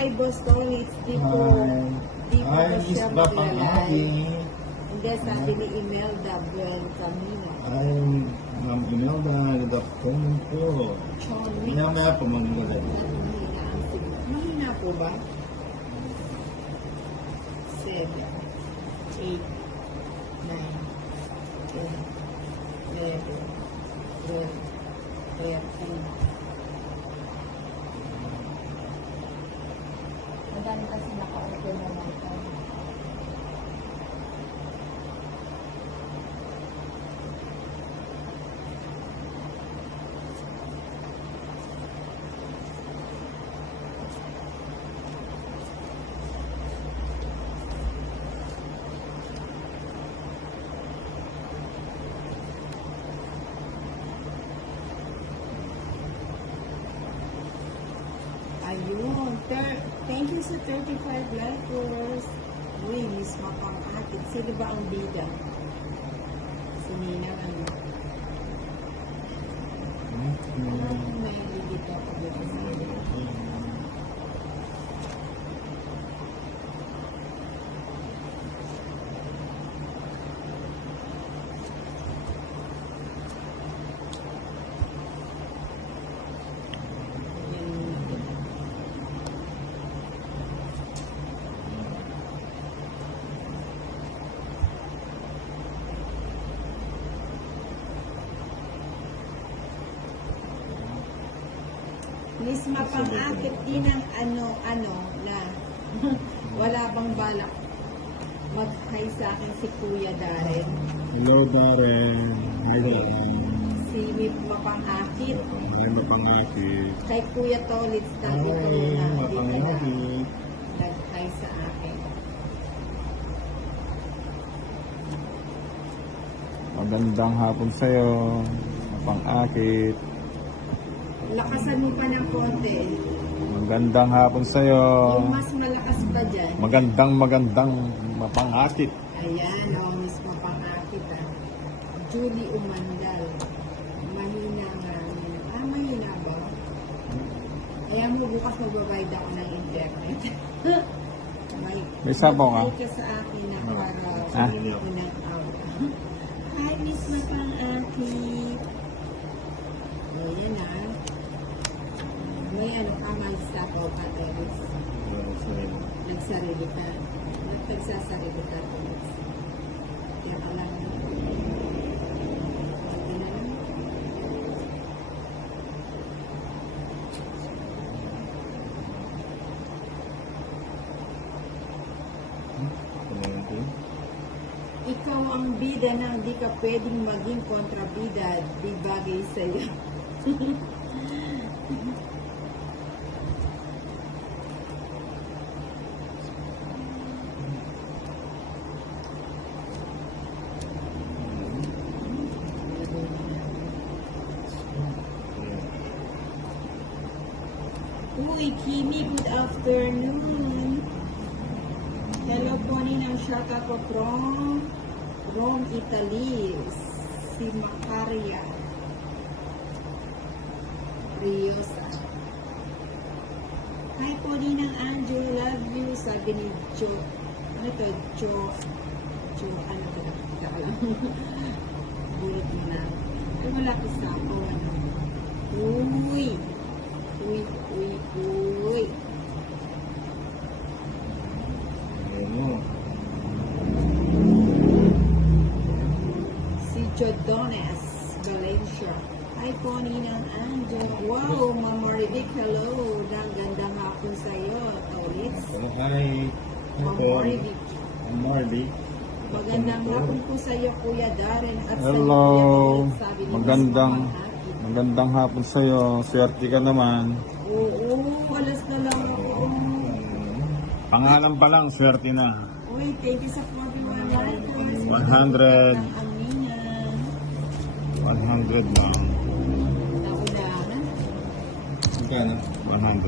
kay Boston, it's di po ba siya maglalay? Hindi, sabi ni Imelda Buen Camino. Ay, Ma'am Imelda, good afternoon po. Chonmi. Mamaya po maglalagay. Mahina po ba? 7, 8, 9, 10, 11, 12, 13. Madami kasi naka-order na lang ito. Ayun. Thank you sa 35 likers. Uy, miss mapang-atit. Sino ba ang bida? Si Nina ano? May dito ako dito sa Miss mapang-akit din ang ano na wala bang balak mag-hi sa akin si Kuya Darren. Hello, Darren. Hi, Darren. Si Miss mapang-akit. Hi, mapangakit. Kay Kuya Tolitz dati ko Hi, na hindi ka na mapangakit. nag-hi sa akin. Magandang hapon sa'yo. Mapangakit. Lakasan mo pa ng konti. Magandang hapon sa'yo. Yung mas malakas pa dyan. Magandang mapangakit. Ayan, Miss mapang-akit Julie Umandal. Mahina nga. Mahina ba? Kaya mo bukas magbabayad ako ng internet. May sabaw ka? Mag-hi ka sa akin na para Ah? hindi ko ng out. Hi, Miss mapang-akit. Ayan may amal sa ako ka, Teres. Nagsarili ka. Nagsasarili ka, Teres. Kaya ka lang. Hindi na lang. Ikaw ang bida na hindi ka pwedeng maging kontrabida. Di bagay sa'yo. Uy, Kimi, good afternoon. Hello po ng shout out ko from Rome, Italy. Si Macaria Riosa. Hi po din ng Anjo, love you. Sabi ni Jo. Ano to? Jo, ano to? Taka lang. Bulit mo na. Ay, wala ko sa ako. Uy. Uy. Si Jodones Valencia. Hi po ng Anjo. Wow, Mama Ridic, hello. Gandang hapon sa'yo, Tolitz. Hi. Mama Ridic. Marley. Magandang hapon po sa'yo, Kuya Darren. At Hello. sabi ni Magandang hapon sa'yo. Swerte ka naman. Oo, alas na lang ako. Pangalan pa lang, swerte na. Uy, thank you sa 41 likers. 100. Ang aminan. 100 lang. Naunahan. Magkano? 100.